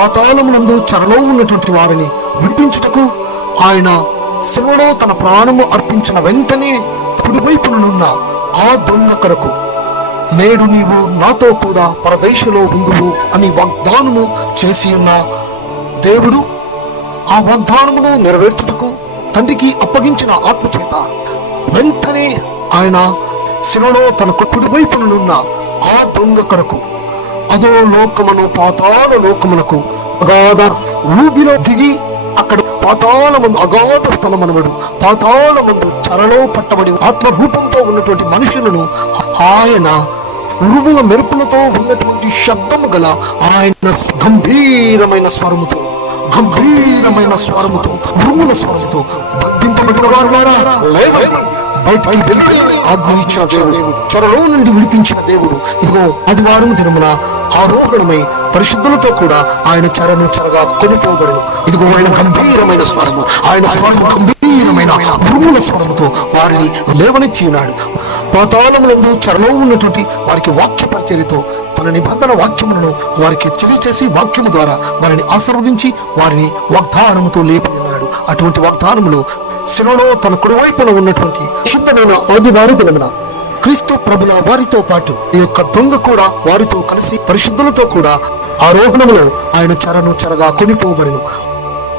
పాతాళమునందు చెరలో ఉన్నటువంటి వారిని విడిపించుటకు ఆయన శిలువలో తన ప్రాణము అర్పించిన వెంటనే కుడివైపునున్న ఆ దొంగ కొరకు నేడు నీవు నాతో కూడా పరదేశంలో ఉందువు అని వాగ్దానము చేసి ఉన్న దేవుడు ఆ వాగ్దానమును నెరవేర్చుటకు తండ్రికి అప్పగించిన ఆత్మచేత వెంటనే ఆయన శిలువలో తన కుడివైపునున్న ఆ దొంగ కొరకు అదో లోకమును పాతాళ లోకమునకు అగాధ ఊబిలో దిగి అక్కడ పాతాళమందు అగాధ స్థలమనబడు పాతాళమందు చెరలో పట్టబడి ఆత్మరూపంతో ఉన్నటువంటి మనుషులను ఆయన ఉరుముల మెరుపులతో ఉన్నటువంటి శబ్దము గల ఆయన గంభీరమైన స్వరముతో ఉరుముల స్వరముతో బంధింపబడిన వారు లేవండి, బయటికి వెళ్ళి ఆజ్ఞ ఇచ్చిన దేవుడు, చెరలో నుండి విడిపించిన దేవుడు. ఇదిగో ఆదివారం దినమున ఆరోహణమై పరిశుద్ధులతో కూడా ఆయన చెరగా కొనిపోబడను. ఇదిగో ఆయన గంభీరమైన స్వరము, ఆయన స్వరము గంభీరమైన ఉరుముల స్వరముతో వారిని లేవనెత్తి ఉన్నాడు. పాతాళములందు చెరలో ఉన్నటువంటి వారికి వాక్య పరిచర్యతో తన నిబంధన వాక్యములను వారికి తెలియచేసి వాక్యము ద్వారా వారిని ఆశీర్వదించి వారిని వాగ్దానముతో లేపి ఉన్నాడు. అటువంటి వాగ్దానములు శిలువలో తన కుడివైపున ఉన్నటువంటి శుద్ధమైన ఆదివారం దినమున క్రీస్తు ప్రభుల వారితో పాటు ఈ యొక్క దొంగ కూడా వారితో కలిసి పరిశుద్ధులతో కూడా ఆరోహణములో ఆయన చెరగా కొనిపోబడిను.